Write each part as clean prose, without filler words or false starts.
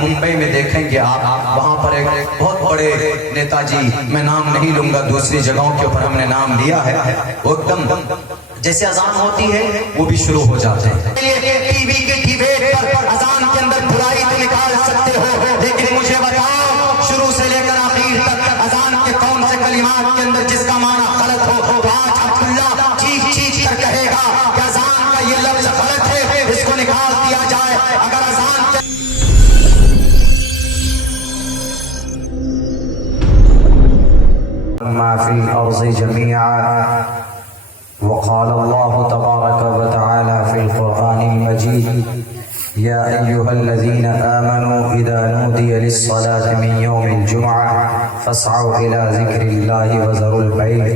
मुंबई में देखेंगे आप, वहां पर एक बहुत बड़े नेताजी, मैं नाम नहीं लूंगा, दूसरी जगहों के ऊपर हमने नाम लिया है, वो एकदम जैसे अजान होती है वो भी शुरू हो जाते हैं। टीवी के डिबेट पर अजान के अंदर बुराई तो निकाल सकते हो, लेकिन मुझे बताओ शुरू से लेकर आखिर तक अजान के कौन से कलिमात के अंदर जिसका माना गलत हो, तो आज अब्दुल्ला चीख चीख कर कहेगा कि अजान का ये लफ्ज गलत है, इसको निकाल दिया जाए। अगर अजान मा फिल अर्ज़ि जमीआ वक़ाल अल्लाहु तबारक व तआला फिल क़ुरआनिल मजीद या अय्युहल्लज़ीना आमनू इज़ा नूदिया लिस्सलाति मिन यौमिल जुमुअह फ़स्अऊ इला ज़िक्रिल्लाहि व ज़रुल बैअ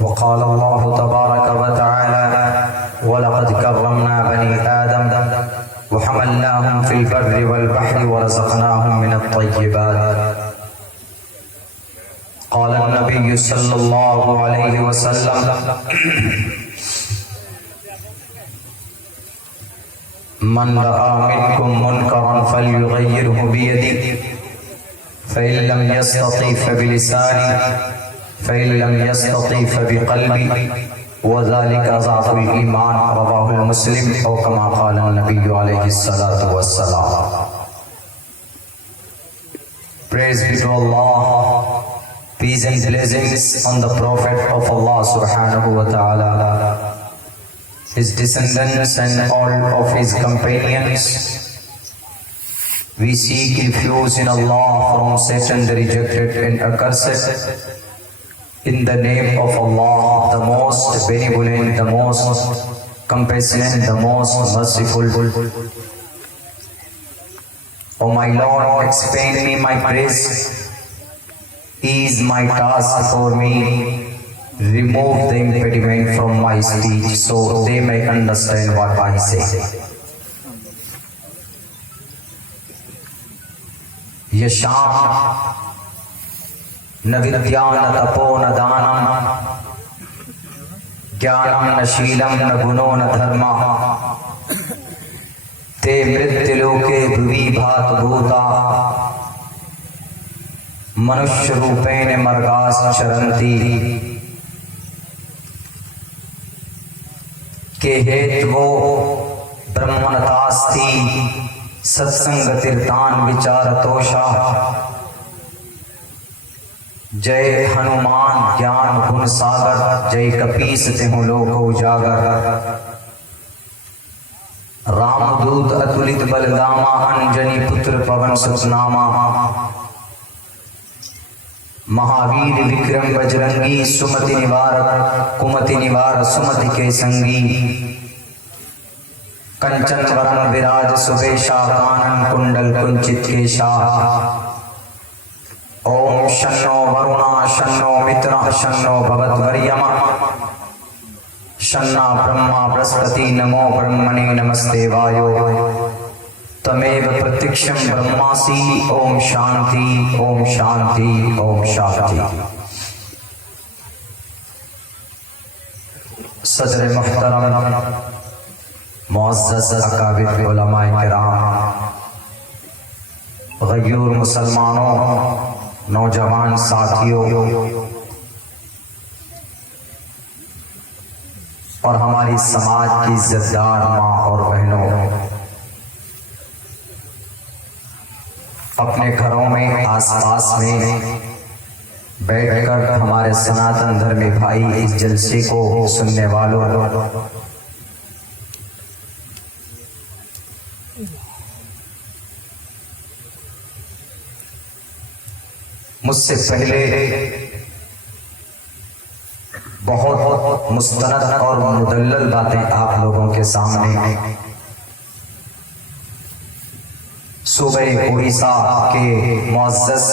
वक़ाल अल्लाहु तबारक व तआला व लक़द कर्रमना बनी आदम व हमलनाहुम फिल बर्रि वल बहरि व रज़क़नाहुम मिनत तय्यिबात क़ाल नबी सल्लल्लाहु अलैहि वसल्लम मन रआ मिनकुम मुनकरन फलयुग़य्यिरहु बियदिही फ़इन लम यस्तति फ़बिलिसानिही फ़इन लम यस्तति फ़बिक़ल्बिही व ज़ालिका ज़अफ़ुल ईमान रवाहुल मुस्लिम औ कमा क़ाल नबी अलैहिस्सलातु वस्सलाम। Praise be to Allah, peace and blessings on the Prophet of Allah subhanahu wa ta'ala, his descendants and all of his companions. We seek refuge in Allah from Satan, the rejected and accursed. In the name of Allah, the most benevolent, the most compassionate, the most merciful. O my Lord, explain me my praise. Ease my task for me. Remove the impediment from my speech so they may understand what I say. ये शाम न विद्या न तपो न दानम ज्ञानम न शीलम न गुणो न धर्मा ते मृत्युलोके भुवि भात भूता मनुष्य रूपेण मर्गास चरन्ति के हेतवो ब्रह्मणतास्ति सत्संगतिर्तान विचारतोषा। जय हनुमान ज्ञान गुण सागर जय कपीस तिहु लोक उजागर। रामदूत अतुलित बलदामा अंजनी पुत्र पवन सुत नामा। महावीर विक्रम बजरंगी सुमति निवारक कुमति निवार सुमति के संगी। कंचन वरण विराज सुबेशा कानन कुंडल कुंचित केशा। ओम शन्नो वरुणा शन्नो मित्रः शन्नो भवद्वर्यमा शन्ना ब्रह्मा बृहस्पति नमो ब्रह्मणे नमस्ते वायो तमेव प्रत्यक्षं ब्रह्मासि। ओम शांति ओम शांति ओम शांति। सदर मुहतरम मुअज़्ज़ज़ अकाबिर उलमाए किराम, गयूर मुसलमानों, नौजवान साथियों और हमारी समाज की इज्जतदार माँ और बहनों, अपने घरों में आसपास में बैठकर हमारे सनातन धर्मी भाई इस जलसे को सुनने वालों, मुझसे पहले बहुत मुस्तनद और मुदल्लल बातें आप लोगों के सामने सूबे उड़ीसा के मुअज़्ज़ज़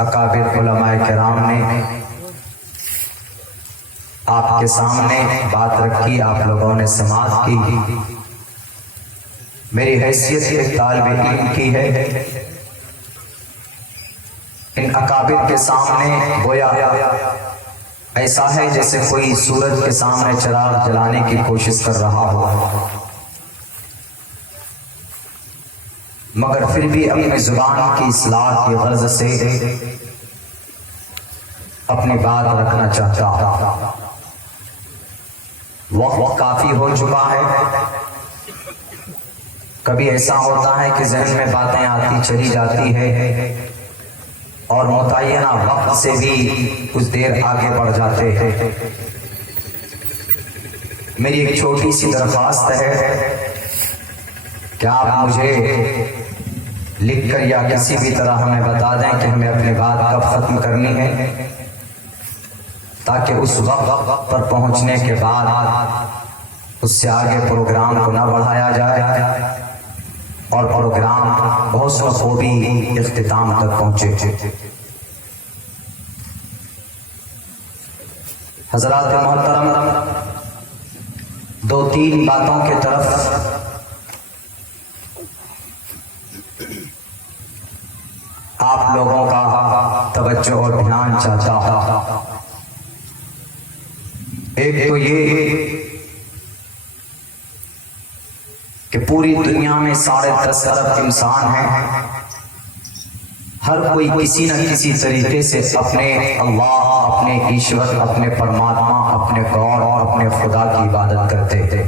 अकाबिर उलमाए किराम ने आपके सामने बात रखी, आप लोगों ने समाअत की। मेरी हैसियत एक तालिब इल्म की है। इन अकाबिर के सामने गोया ऐसा है जैसे कोई सूरज के सामने चिराग जलाने की कोशिश कर रहा हो। मगर फिर भी अपनी जुबान की इस्लाह की गर्ज से अपनी बात रखना चाहता हूं। वक्त काफी हो चुका है। कभी ऐसा होता है कि जहन में बातें आती चली जाती है और मुतय्यना वक्त से भी कुछ देर आगे बढ़ जाते हैं। मेरी एक छोटी सी दरख्वास्त है कि आप मुझे लिखकर या किसी भी तरह हमें बता दें कि हमें अपनी बात कब खत्म करनी है, ताकि उस वक्त पर पहुंचने के बाद उससे आगे प्रोग्राम को न बढ़ाया जाए और प्रोग्राम बहुत को भी इख्तिताम तक पहुंचे। हजरात मोहतरम, 2-3 बातों की तरफ आप लोगों का तवज्जो और ध्यान चाहता हूं। एक तो ये कि पूरी दुनिया में 10.5 अरब इंसान हैं। हर कोई किसी न किसी तरीके से अपने अल्लाह, अपने ईश्वर, अपने परमात्मा, अपने गौर और अपने खुदा की इबादत करते थे।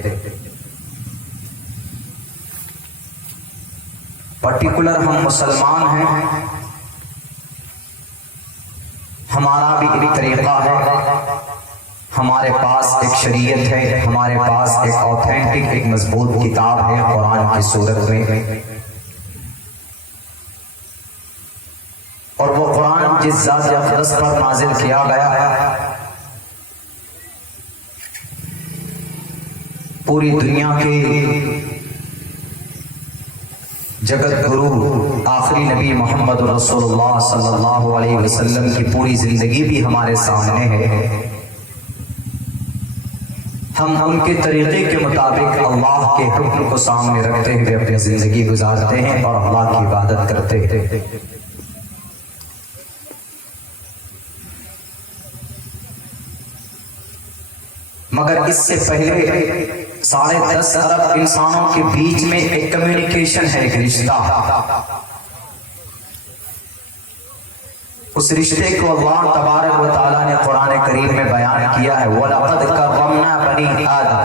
पर्टिकुलर हम मुसलमान हैं, हमारा भी एक तरीका है, हमारे पास एक शरीयत है, हमारे पास एक ऑथेंटिक, एक मजबूत किताब है कुरान की सूरत में। और वो कुरान जिस ज़ात अक़दस पर नाज़िल किया गया है, पूरी दुनिया के जगत गुरु आखिरी नबी मोहम्मद रसूलुल्लाह सल्लल्लाहु अलैहि वसल्लम की पूरी जिंदगी भी हमारे सामने है। हम उनके तरीके के मुताबिक अल्लाह के हुक्म को सामने रखते हुए अपनी जिंदगी गुजारते हैं और अल्लाह की इबादत करते हैं। मगर इससे पहले 10.5 अरब इंसानों के बीच में एक कम्युनिकेशन है, एक रिश्ता। उस रिश्ते को अल्लाह तबारक व तआला ने कुरान करीम में बयान किया है। वलक़द कररमना बनी आदम।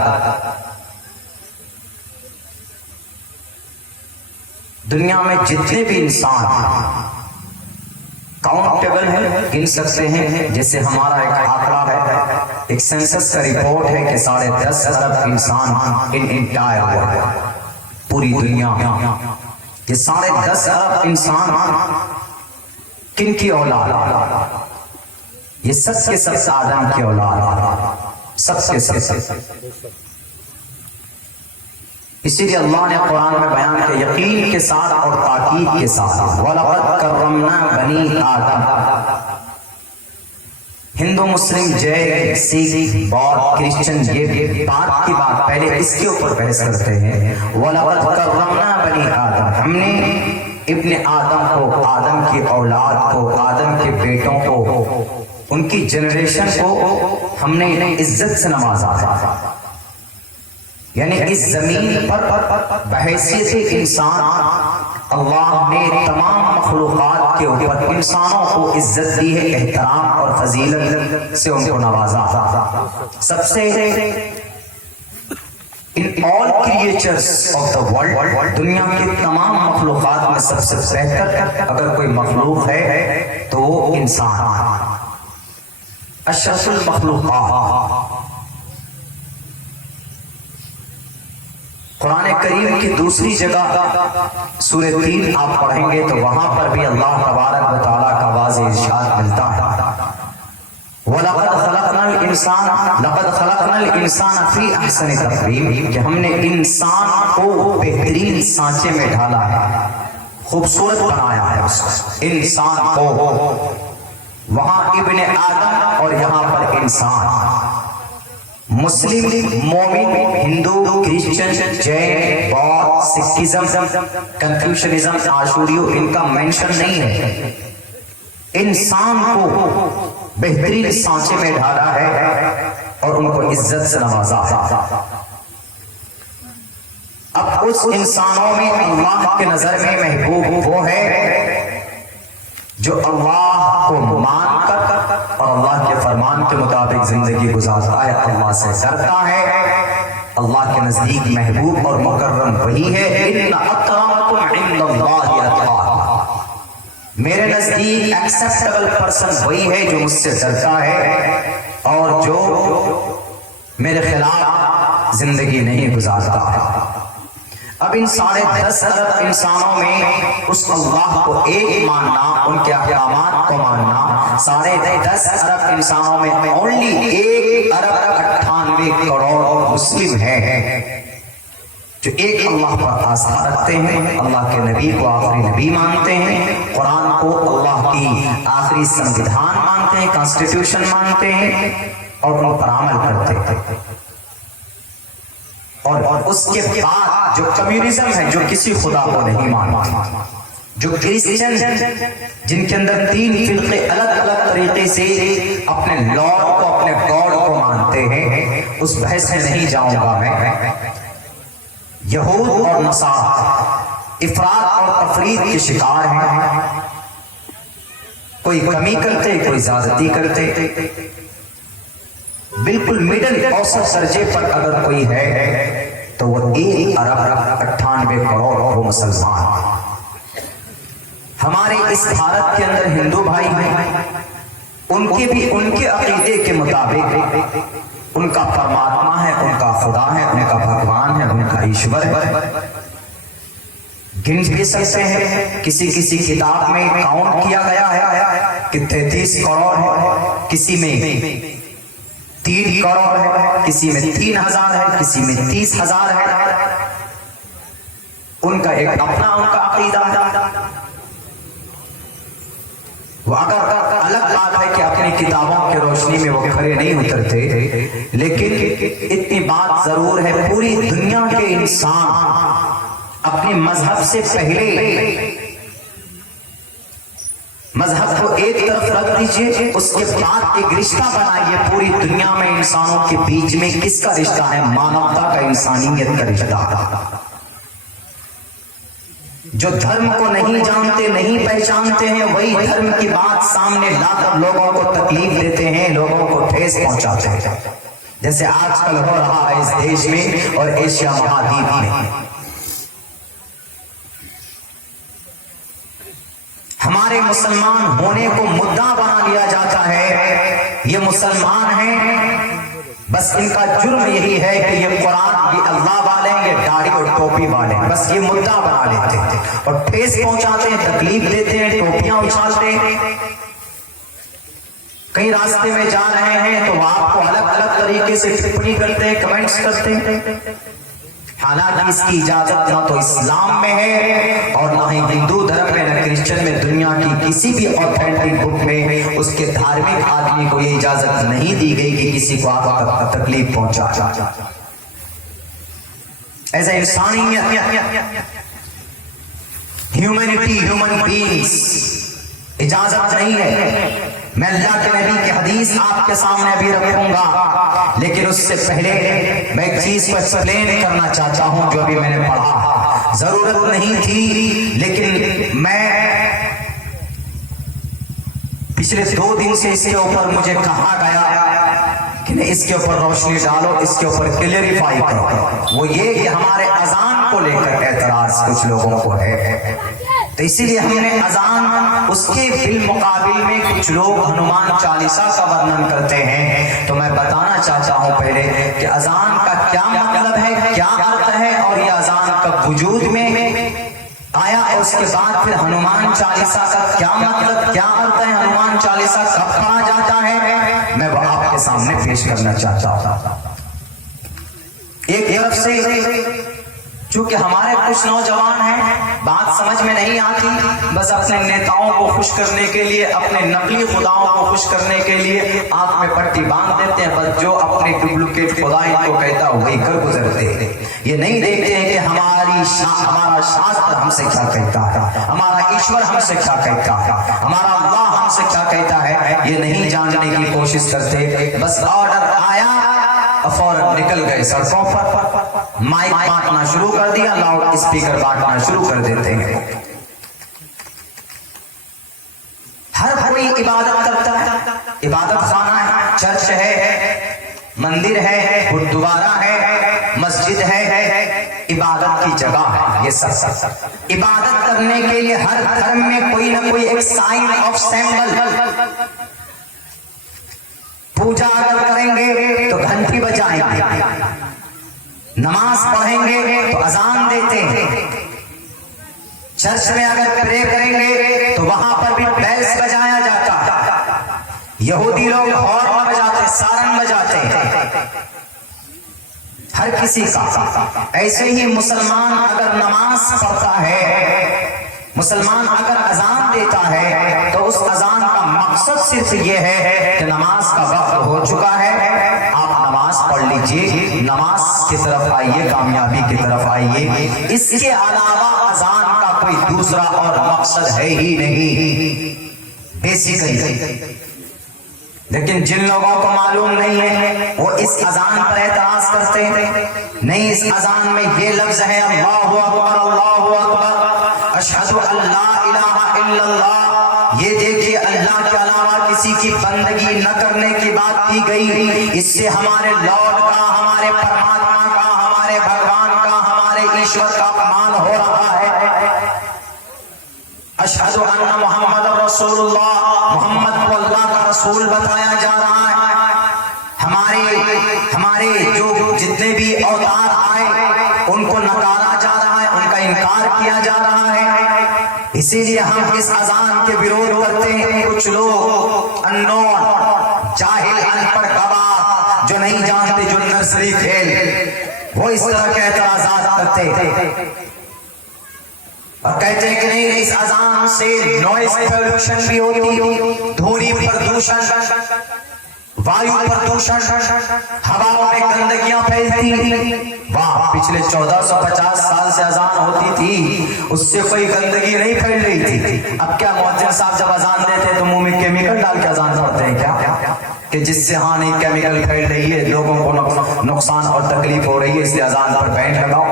दुनिया में जितने भी इंसान काउंटेबल है, गिन सकते हैं। जैसे हमारा एक आंकड़ा है, एक सेंसस का रिपोर्ट है कि 10.5 अरब इंसान इन इंटायर वर्ल्ड, पूरी दुनिया में ये 10.5 अरब इंसान किन की औलाद? ये सब के सब आदम की औलाद, सब के सब। इसीलिए अल्लाह ने कुरान में बयान किया यकीन के साथ और ताकीद के साथ, वलक़द कररमना बनी आदम। हिंदू, मुस्लिम, जैन, सिख, बौद्ध, क्रिश्चियन ये बात की बात पहले इसके ऊपर बहस करते हैं। वलक़द कररमना बनी आदम, हमने इब्ने आदम को, आदम की औलाद को, आदम के बेटों को, उनकी जनरेशन को हमने इज्जत से नवाजा। यानी इस जमीन पर बहैसियत इंसान अल्लाह ने तमाम मखलूक़ात के ऊपर इंसानों को इज्जत दी है, एहतराम और फजीलत से उनको नवाजा। सबसे in all creatures of the world, दुनिया के तमाम मखलूक़ात में सबसे बेहतर अगर कोई मखलूक है तो वो इंसान, अशरफुल मखलूक़ात। कुरान करीम की दूसरी जगह सूरह 3 आप पढ़ेंगे तो वहां पर भी अल्लाह तबारक व तआला का वाज़ेह इरशाद मिलता है, वलक़द खलक़नल इंसान, लक़द खलक़नल इंसान फी अहसनि तक़वीम, कि हमने इंसान को बेहतरीन सांचे में ढाला है, खूबसूरत बनाया है उसको, इंसान को। वहां इब्ने आदम और यहाँ पर इंसान। मुस्लिम, मोमिन, हिंदू, क्रिश्चियन, जैन, बौद्ध, सिखिज्म, कन्फ्यूशनिज्म, आशूरियो, इनका मेंशन नहीं है। इंसान को बेहतरीन सांचे में ढाला है और उनको इज्जत से नवाजा। अब उस इंसानों में अल्लाह के नजर में महबूब वो है जो अल्लाह को मानकर और अल्लाह के फरमान के मुताबिक जिंदगी गुजारता है, अल्लाह से डरता है। अल्लाह के नजदीक महबूब और मुकर्रम वही है। इन्ना अक्रमकुम इंदल्लाहि अत्काकुम, मेरे नजदीक एक्सेप्टेबल पर्सन वही है जो मुझसे डरता है और जो मेरे खिलाफ जिंदगी नहीं गुजारता है। अब इन 10.5 अरब इंसानों में उस अल्लाह को एक मानना, उनके अहकामात को मानना, 10.5 अरब इंसानों में ओनली 1 अरब 98 करोड़ मुस्लिम है जो एक अल्लाह पर आस्था रखते हैं, अल्लाह के नबी को आखिरी नबी मानते हैं, कुरान को अल्लाह की आखिरी संविधान मानते हैं, कॉन्स्टिट्यूशन मानते हैं और उन पर अमल करते हैं। और उसके बाद जो कम्युनिज्म है, जो किसी खुदा को नहीं मानता, जो क्रिश्चियन जिनके अंदर 3 फिरके अलग अलग तरीके से अपने लॉर्ड को, अपने गॉड को मानते हैं, उस बहस में नहीं जाऊंगा मैं। यहूद और नसारा इफरात और तफरीद के शिकार हैं, कोई कमी करते, कोई ज्यादती करते। बिल्कुल मिडिल औसत दर्जे पर अगर कोई है तो वो 1 अरब 98 करोड़ वो मुसलमान। हमारे इस भारत के अंदर हिंदू भाई हैं, उनके भी उनके अकीदे के मुताबिक उनका परमात्मा है, उनका खुदा है, उनका भगवान है, उनका ईश्वर है। गिन भी सकते हैं, किसी किसी किताब में काउंट किया गया है कि 33 करोड़ है, किसी में 3 करोड़ है, किसी में 3000 है, किसी में 30,000 है। उनका एक अपना उनका अकीदा है। वो अगर अलग बात है कि अपनी किताबों की रोशनी में वो खड़े नहीं उतरते, लेकिन इतनी बात जरूर है, पूरी दुनिया के इंसान अपने मजहब से पहले मजहब को एक तरफ रख दीजिए, उसके बाद एक रिश्ता बनाइए। पूरी दुनिया में इंसानों के बीच में किसका रिश्ता है? मानवता का, इंसानियत का रिश्ता। जो धर्म को नहीं जानते, नहीं पहचानते हैं, वही धर्म की बात सामने लाकर लोगों को तकलीफ देते हैं, लोगों को ठेस पहुंचाते हैं, जैसे आजकल हो रहा है इस देश में और एशिया महाद्वीप में। हमारे मुसलमान होने को मुद्दा बना लिया जाता है, ये मुसलमान हैं, बस इनका जुर्म यही है कि ये कुरान, ये अल्लाह वाले, ये दाढ़ी और टोपी वाले, बस ये मुद्दा बना लेते हैं और ठेस पहुंचाते हैं, तकलीफ देते हैं, टोपियां उछालते हैं। कहीं रास्ते में जा रहे हैं तो आपको अलग अलग तरीके से टिप्पणी करते हैं, कमेंट्स करते हैं। हालांकि इसकी इजाजत ना तो इस्लाम में है और ना ही हिंदू धर्म में, ना क्रिश्चियन में, दुनिया की किसी भी ऑथेंटिक बुक में उसके धार्मिक आदमी को ये इजाजत नहीं दी गई कि किसी को आप तकलीफ पहुंचा। एज ए इंसानियत, ह्यूमैनिटी, ह्यूमन बीइंग्स, इजाजत नहीं है। मैं अल्लाह के नबी की हदीस आपके सामने अभी रखूंगा, लेकिन उससे पहले मैं एक चीज को एक्सप्लेन करना चाहता हूं जो अभी मैंने पढ़ा। जरूरत नहीं थी, लेकिन मैं पिछले 2 दिन से इसके ऊपर मुझे कहा गया कि नहीं, इसके ऊपर रोशनी डालो, इसके ऊपर क्लियरिफाई करो। वो ये कि हमारे अजान को लेकर एतराज कुछ लोगों को है, तो इसीलिए हमने अजान, उसके बिल मुकाबिल में कुछ लोग हनुमान चालीसा का वर्णन करते हैं। तो मैं बताना चाहता हूं पहले कि अजान का क्या मतलब है, क्या अर्थ है, और ये अजान कब वजूद में आया, और उसके बाद फिर हनुमान चालीसा का क्या मतलब, क्या अर्थ है, हनुमान चालीसा कब पढ़ा जाता है, मैं वह आपके सामने पेश करना चाहता हूं। एक तरफ से चूंकि हमारे कुछ नौजवान हैं, बात समझ में नहीं आती, बस अपने नेताओं को खुश करने के लिए, अपने नकली खुदाओं को खुश करने के लिए आंख में पट्टी बांध देते हैं, बस जो अपने डुप्लीकेट खुदा इनको कहता वही कर गुजरते हैं। ये नहीं देखते हैं कि हमारा शास्त्र हमसे क्या कहता है, हमारा ईश्वर हमसे क्या कहता है, हमारा अल्लाह हमसे क्या कहता है, ये नहीं जानने की कोशिश करते। बस ऑर्डर आया और फौरन निकल गए सड़कों पर, माइक बांटना शुरू कर दिया, लाउड स्पीकर बांटना शुरू कर देते हैं। हर कोई इबादत करता है, इबादत खाना है, चर्च है, मंदिर है, गुरुद्वारा है, मस्जिद है, इबादत की जगह है। ये सब इबादत करने के लिए हर धर्म में कोई ना कोई एक साइन ऑफ सिंबल, पूजा अगर करेंगे तो घंटी बजाएंगे, नमाज पढ़ेंगे तो अजान देते हैं, चर्च में अगर प्रे करेंगे तो वहां पर भी बेल्स बजाया जाता है, यहूदी लोग हॉर्न बजाते, सारंग बजाते हैं, हर किसी का। ऐसे ही मुसलमान अगर नमाज पढ़ता है, मुसलमान अगर अजान देता है तो उस अजान का मकसद सिर्फ ये है कि नमाज का वक्त हो चुका है, आप नमाज पढ़ लीजिए, नमाज की तरफ आइए, कामयाबी की तरफ आइए। इसके अलावा अजान का कोई दूसरा और मकसद है ही नहीं बेसिकली। लेकिन जिन लोगों को मालूम नहीं है वो इस अजान पर एतराज करते हैं, नहीं इस अजान में ये लफ्ज है अल्लाहु अकबर, अल्लाहु अकबर, अशहदु अल्ला इलाहा इल्लल्लाह। ये देखिए अल्लाह के अलावा किसी की बंदगी न करने की बात की गई, इससे हमारे लॉर्ड का, हमारे परमात्मा का, हमारे भगवान का, हमारे ईश्वर का अपमान हो रहा है। अशहदु अन्ना मुहम्मद रसूलुल्लाह, मोहम्मद को अल्लाह का रसूल बताया जा रहा है। हमारे जो जितने भी अवतार आए उनको नकारा जा रहा है, उनका इनकार किया जा रहा है। इसीलिए हम इस अजान के विरोध करते हैं। कुछ लोग अननोन, जाहिल, अनपढ़, गवार, जो नहीं जानते, जो नर्सरी खेल, वो इस तरह के एतराज़ात करते हैं और कहते हैं कि नहीं इस अजान से नॉइज पोल्यूशन भी होती, ध्वनि प्रदूषण, वायु प्रदूषण, हवाओं में गंदगियां फैलती। वाह, पिछले 1450 साल से अजान होती थी, उससे कोई गंदगी नहीं फैल रही थी। अब क्या मुअज्जिन साहब जब अजान देते तो मुंह में केमिकल डाल के अजान पढ़ते हैं क्या, कि जिससे हानि केमिकल फैल रही है, लोगों को नुकसान और तकलीफ हो रही है, इसलिए अजान पर बैन लगाओ।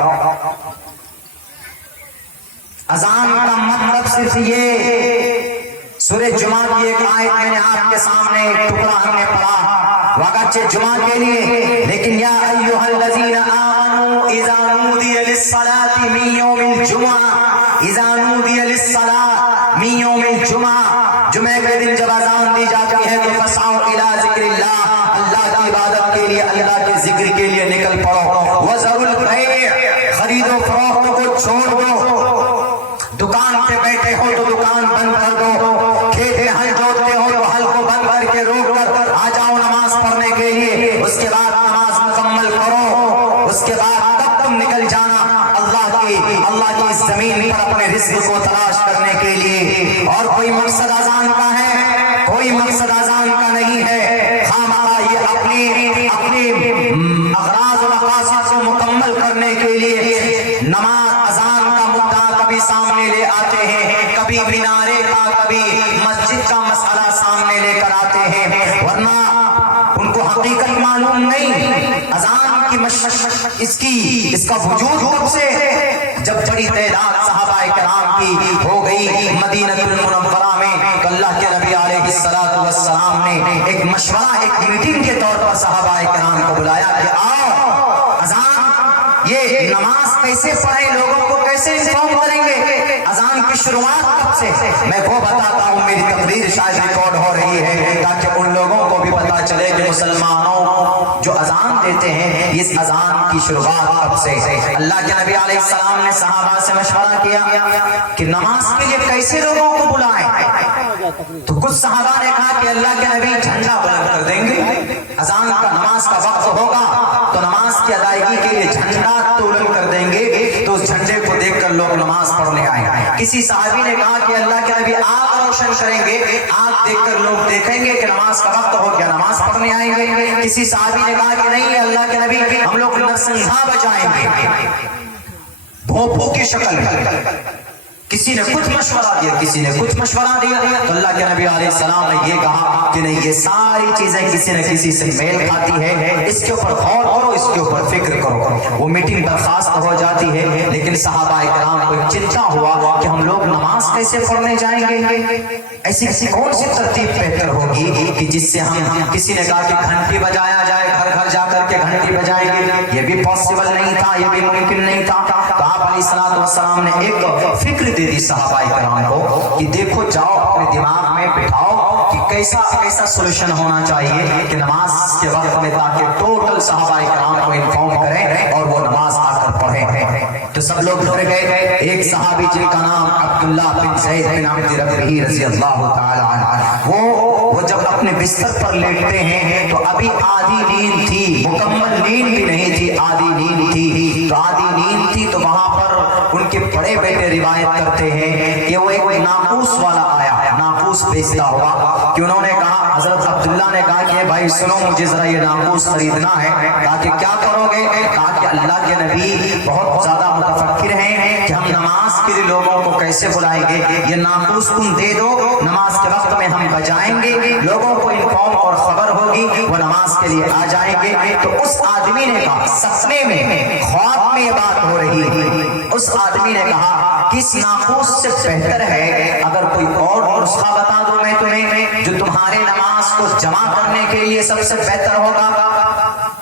अजान का मतलब सिर्फ ये, सूरह जुमा की एक आयत मैंने आपके सामने एक टुकड़ा हमने पढ़ा वक़्त जुमा के लिए, लेकिन या अय्युहल्लज़ीना आमनू इज़ा नूदिया लिस्सलाति मिन यौमिल जुमा, इज़ा नूदिया लिस्सलाति मिन यौमिल जुमा, जुमे के दिन जब अजान दी जाती है तो फसाओ इला ज़िक्रिल्लाह, अल्लाह की इबादत के लिए, अल्लाह के जिक्र के लिए निकल पड़ो। वज़रुल बैअ, खरीदो फरोख्त को छोड़ दो, दुकान पे बैठे हो तो दुकान बंद कर दो, खेत में हल जोतते हो तो हल को बंद करके रोक कर आ जाओ नमाज पढ़ने के लिए। उसके बाद नमाज मुकम्मल करो, उसके बाद तब तुम निकल जाना अल्लाह की जमीन पर अपने रिज़्क़ को तलाश करने के लिए। और कोई मकसद अजान का है, कोई मकसद अजान का नहीं है। खामखा ये अपने अगराज़ और मक़ासिद को मुकम्मल करने के लिए नमाज अजान का मुद्दा कभी सामने ले आते हैं, कभी मीनारे का, कभी मस्जिद का मसला सामने लेकर आते हैं, वरना उनको हकीकत मालूम नहीं। अजान की इसका वजूद कब से, जब बड़ी तादाद सहाबाए किराम की हो गई मदीनतुल मुनव्वरा में, तो अल्लाह के नबी अलैहिस्सलातु वस्सलाम ने एक मशवरा, एक मीटिंग के तौर पर सहाबाए किराम को बुलाया कि आओ अजान, ये नमाज कैसे पढ़ें, लोगों को कैसे इन्फॉर्म करेंगे, अजान की शुरुआत कब से, मैं वो बताता हूँ। मेरी तकरीर शायद रिकॉर्ड हो रही है ताकि उन लोगों को भी पता चले कि मुसलमानों जो अजान देते हैं इस अजान की शुरुआत कब से। अल्लाह के नबी अलैहिस्सलाम ने सहाबा से मशवरा किया कि नमाज के लिए कैसे लोगों को बुलाएं, तो कुछ सहाबा ने कहा कि अल्लाह के नबी झंडा बुलंद कर देंगे, अजान का नमाज का वक्त होगा तो नमाज की अदायगी के लिए झंडा तोलन कर देंगे, तो उस झंडे को देखकर लोग नमाज पढ़ने आएंगे। किसी साहबी ने कहा कि अल्लाह के नबी आग रोशन करेंगे, आग देखकर लोग देखेंगे कि नमाज का वक्त हो गया, नमाज पढ़ने आएंगे। किसी साहबी ने कहा कि नहीं अल्लाह के नबी, हम लोग नरसिंहा बजाएंगे भोंपू की शक्ल में। किसी ने कुछ मशवरा दिया, किसी ने कुछ मशवरा दिया, तो अल्लाह के नबी अलैहिस्सलाम ने ये कहा कि नहीं, ये सारी चीजें किसी न किसी से मेल खाती है, इसके ऊपर गौर करो, इसके ऊपर फिक्र करो। वो मीटिंग बर्खास्त हो जाती है, लेकिन सहाबा इकराम को चिंता हुआ कि हम लोग नमाज कैसे पढ़ने जाएंगे, ऐसी कौन सी तरतीब बेहतर होगी कि जिससे हम, किसी ने कहा कि घंटी बजाया जाए, घर घर जाकर के घंटी बजाएंगे, ये भी पॉसिबल नहीं था, ये भी मुमकिन नहीं था। तो आप अलैहिस्सलाम ने एक फिक्र दे दी सहाबा इकराम को कि देखो, जाओ अपने दिमाग में बिठाओ कि कैसा सोल्यूशन होना चाहिए कि नमाज के वक्त में, ताकि टोटल सहाबा इकराम को इन्फॉर्म करें और वो नमाज आकर पढ़ें। तो सब लोग डर गए। एक सहाबी जिनका नाम अब्दुल्ला बिन ज़ैद बिन अब्द रब्बी रज़ियल्लाहु ताला अन्हु, वो जब अपने बिस्तर पर लेटते हैं तो अभी आधी नींद थी, मुकम्मल नींद भी नहीं थी, आधी नींद थी। तो आधी नींद थी तो वहां पर उनके बड़े बेटे रिवायत करते हैं कि वो एक नाकूस वाला आया, नाकूस बेचता हुआ, कि उन्होंने कहा, हजरत अब्दुल्ला ने कहा कि भाई सुनो, मुझे जरा ये नाकूस खरीदना है। कहा कि क्या करोगे? कहा कि अल्लाह के नबी बहुत ज्यादा मुतफक्किर हैं कि हम नमाज के लिए लोगों को कैसे बुलाएंगे, ये नाकूस तुम दे दो, नमाज के वक्त में हम बजाएंगे, लोगों को इन्फॉर्म और खबर होगी, वो नमाज के लिए आ जाएंगे। तो उस आदमी ने कहा, सपने में, ख्वाब में ये बात हो रही, उस आदमी ने कहा कि इस नाकूस से बेहतर है अगर कोई और नुस्खा बता दो मैं तुम्हें, जो तुम्हारे नमाज को जमा करने के लिए सबसे बेहतर होगा।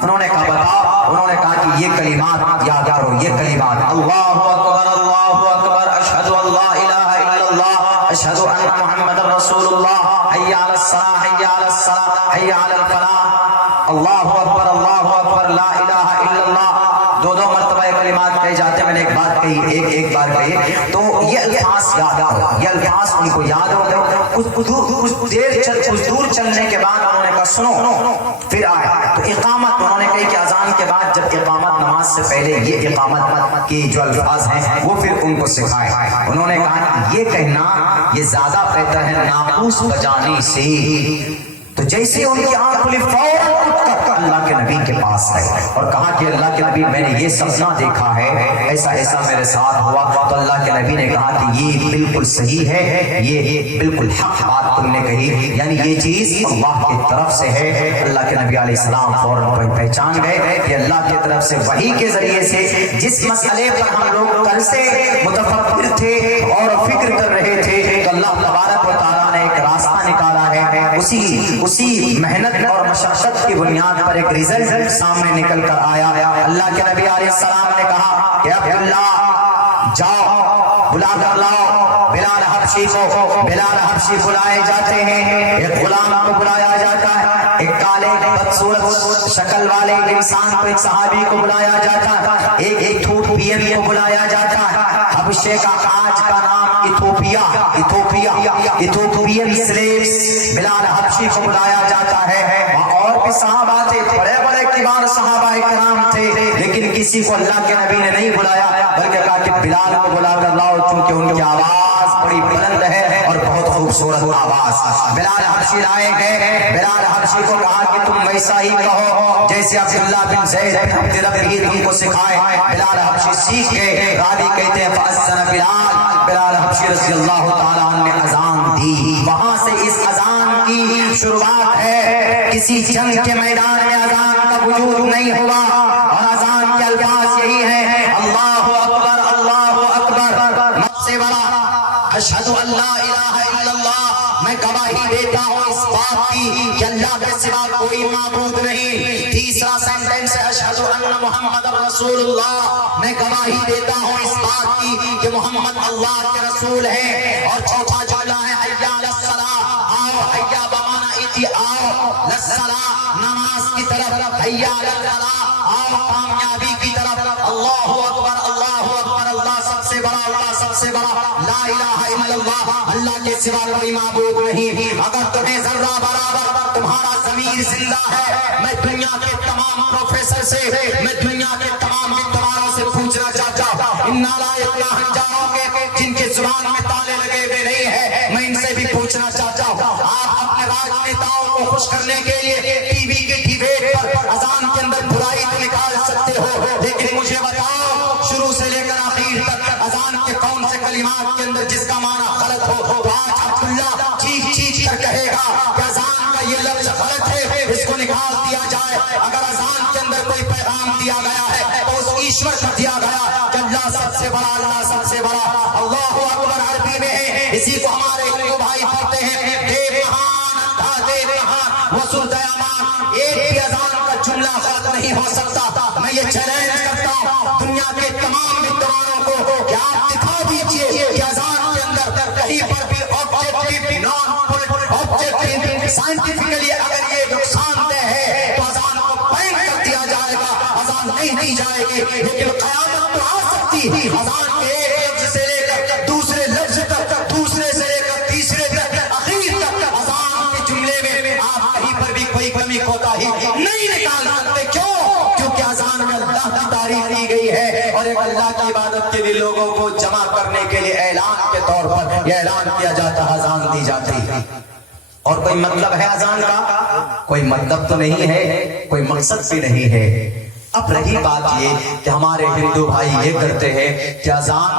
उन्होंने कहा बताओ। उन्होंने कहा कि ये कलिमात याद करो, ये कलिमात, अल्लाहु अकबर, अल्लाहु अकबर, अशहदु अल्ला इलाहा इल्लल्लाह, अशहदु अन्ना मुहम्मदर रसूलुल्लाह, हय्या अलस सलाह, हय्या अलस सलाह, हय्या अलल फलाह, अल्लाहु अकबर, अल्लाहु अकबर, ला इलाहा इल्लल्लाह। दो मर्तबा कलिमात कहे जाते हैं। मैंने एक बात कही, एक बार कही, तो ये अल्फाज याद करो, ये अल्फाज उनको याद हो गए। कुछ दूर चलने के बाद उन्होंने कहा सुनो, फिर आया तो इकामत। उन्होंने कही कि अजान के बाद जब इकामत, नमाज से पहले ये इकामत के जो अल्फाज हैं वो फिर उनको सिखाए। उन्होंने कहा ये कहना ये ज्यादा बेहतर है नाकूस बजाने से। तो जैसे उनकी आंख खुली, फौरन अल्लाह के नबी के पास गए और कहा कि अल्लाह के नबी, मैंने ये सपना देखा है, ऐसा ऐसा मेरे साथ हुआ। तो अल्लाह के नबी ने कहा कि ये बिल्कुल सही है, ये बिल्कुल हक बात तुमने कही, यानी ये चीज अल्लाह की तरफ से है। अल्लाह के नबी अलैहिस्सलाम फौरन पहचान गए कि अल्लाह की तरफ से, वही के जरिए से जिस मसले पर हम लोग कल से मुतफक्किर थे और फिक्र कर रहे थे, तो अल्लाह तबारक व तआला ने एक रास्ता निकाला है। उसी मेहनत और मशक्कत की बुनियाद पर एक रिजल्ट सामने निकल कर आया। अल्लाह के नबी अलैहिस्सलाम ने कहा कि अब्दुल्ला जाओ, बुला कर लाओ बिलाल हबशी को। बिलाल हबशी बुलाए जाते हैं, एक गुलाम को बुलाया जाता है, एक काले बदसूरत शक्ल वाले इंसान को, एक सहाबी को बुलाया जाता है, एक इथोपियन को बुलाया जाता है। हबशे का आज का नाम इथोपियन स्लेव्स, बिलाल हबशी को बुलाया जाता है। और भी सहाबा थे, बड़े बड़े किबार सहाबा इकराम थे, लेकिन किसी को अल्लाह के नबी ने नहीं बुलाया, बल्कि कहा कि बिलाल को बुला कर लाओ, क्योंकि उनकी आवाज बड़ी बुलंद है और बहुत खूबसूरत आवाज। बिलाल हबशी लाए गए। बिलाल हबशी को कहा कि तुम वैसा ही कहो जैसे अब्दुल्ला बिन ज़ैद बिन अब्द रब्बी तुमको सिखाए। बिलाल हबशी सीख गए। रावी कहते हैं फअज़्ज़न बिलाल हबशी रज़ियल्लाहु ताला अन्हु ने अजान दी। वहां से इस अजान की शुरुआत है। किसी जंग के मैदान में अजान का वजूद नहीं हुआ और अजान के अल्फाज यही है, अल्लाहु अकबर, अल्लाहु अकबर, सबसे बड़ा अशहदु अल्ला इलाहा इल्लल्लाह, मैं गवाही देता हूँ इस बात की कि अल्लाह के सिवा कोई माबूद नहीं। तीसरा सेंटेंस है अशहदु अन्ना मुहम्मदर रसूलुल्लाह, मैं गवाही देता हूँ इस बात की कि मोहम्मद अल्लाह के रसूल है। और चौथा जुमला है हय्या अलस सलाह, आओ, हय्या बमाना इति आओ, लस्सलाह नमाज की तरफ, हय्या अलल फलाह आओ कामयाबी की तरफ। अल्लाहु अकबर, अल्लाहु अकबर, अल्लाह सबसे बड़ा, अल्लाह सबसे बड़ा, ला इलाहा इल्लल्लाह, अल्लाह के सिवा कोई माबूद नहीं। अगर तुम्हें जर्रा बराबर तुम्हारा ज़मीर जिंदा है, मैं दुनिया के तमाम प्रोफेसर से, मैं दुनिया के तमाम विद्वानों से पूछना चाहता हूं, इन नालायक हंजारों के जिनके जुबान में ताले लगे हुए नहीं है, मैं इनसे भी पूछना चाहता हूं, आप अपने राजनेताओं को खुश करने के लिए टीवी के डिबेट पर अजान के अंदर बुराई तो निकाल सकते हो, लेकिन मुझे बताओ शुरू से लेकर आखिर तक अजान के कौन से कलिमात के अंदर अगर अजान के अंदर कोई पैगाम दिया गया है तो उस ईश्वर का दिया गया कि अल्लाह सबसे बड़ा, अल्लाह सबसे बड़ा। अल्लाहु अकबर अरबी में है, इसी को हमारे हिंदू भाई पढ़ते हैं। देव महान, देव महान, वसूल दयामान। एक भी अजान का जुमला गलत नहीं हो सकता। मैं ये चैलेंज करता हूँ दुनिया के तमाम विद्वानों को कि आप दिखा दीजिए कि अजान के अंदर कहीं पर भी ऑब्जेक्टिव, नॉन ऑब्जेक्टिव, साइंटिफिकली अगर ये नुकसानदेह है तो अजान को बैन कर दिया जाएगा, अजान नहीं दी जाएगी। लेकिन क़यामत तो आ सकती है, अजान के एक लफ्ज से लेकर दूसरे लफ्ज तक, दूसरे से लेकर तीसरे तक, आखिर तक अजान के जुमले में आप कहीं पर भी कोई कमी कोताही नहीं निकाल सकते। क्यों? क्योंकि अजान में अल्लाह की तारीफ की गई है और एक अल्लाह की इबादत के लिए लोगों को जमा करने के लिए ऐलान के तौर पर यह ऐलान किया जाता है, अजान दी जाती है। और कोई मतलब है अजान का? कोई मतलब तो नहीं है, कोई मकसद भी नहीं है। अब रही बात ये कि हमारे हिंदू भाई ये करते हैं कि अजान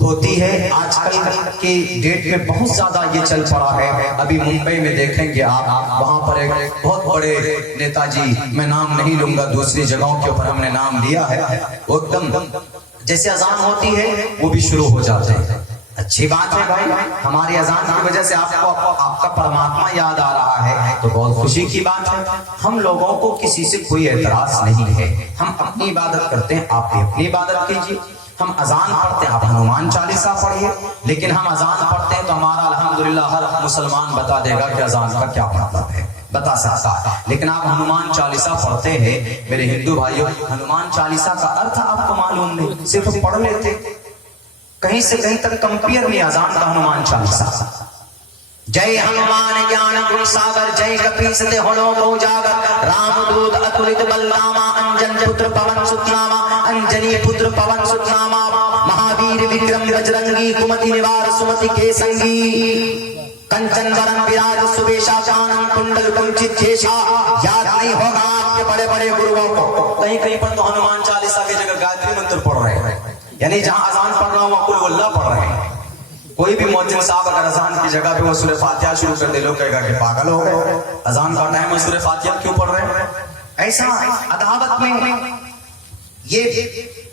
होती है, आजकल के डेट में बहुत ज्यादा ये चल पड़ा है। अभी मुंबई में देखेंगे आप, वहां पर एक बहुत बड़े नेताजी, मैं नाम नहीं लूंगा, दूसरी जगहों के ऊपर हमने नाम लिया है, वो एकदम जैसे अजान होती है वो भी शुरू हो जाते हैं। अच्छी बात है भाई, हमारी अजान की वजह से आपको आपका परमात्मा याद आ रहा है तो बहुत खुशी की बात है। हम लोगों को किसी से कोई एतराज नहीं है, हम अपनी इबादत करते हैं, आप भी अपनी इबादत कीजिए। हम अजान पढ़ते हैं, आप हनुमान चालीसा पढ़िए, लेकिन हम अजान पढ़ते हैं तो हमारा अल्हम्दुलिल्लाह हर मुसलमान बता देगा कि अजान का क्या मतलब है, बता सकता है। लेकिन आप हनुमान चालीसा पढ़ते हैं मेरे हिंदू भाइयों, हनुमान चालीसा का अर्थ आपको मालूम नहीं, सिर्फ पढ़ लेते, कहीं से कहीं तक कंपेयर नहीं अजान का हनुमान चालीसा। जय हनुमान ज्ञान गुण सागर, जय कपीस ते होलो उजागर, रामदूत अतुलित बलरामा, अंजन पुत्र पवन सुत नामा, अंजनी पुत्र पवन सुत नामा, महावीर विक्रम बजरंगी, कुमति निवार सुमति के संगी, कंचन वरन विराज सुबेशा, कानन कुंडल कुंचित केशा। याद नहीं होगा आपके बड़े बड़े गुरुओं को, कहीं कहीं पर तो हनुमान चालीसा की जगह गायत्री मंत्र पढ़ रहे हैं, यानी जहां अजान पढ़ रहा हूं कुल वल्लाह पढ़ रहे हैं। कोई भी मुअज्जिन साहब अगर अजान की जगह पे वो सूरह फातिहा शुरू कर दे, लोग कहेगा कि पागल हो गए, अजान का टाइम है सूरह फातिहा क्यों पढ़ रहे हैं? ऐसा अदावत में ये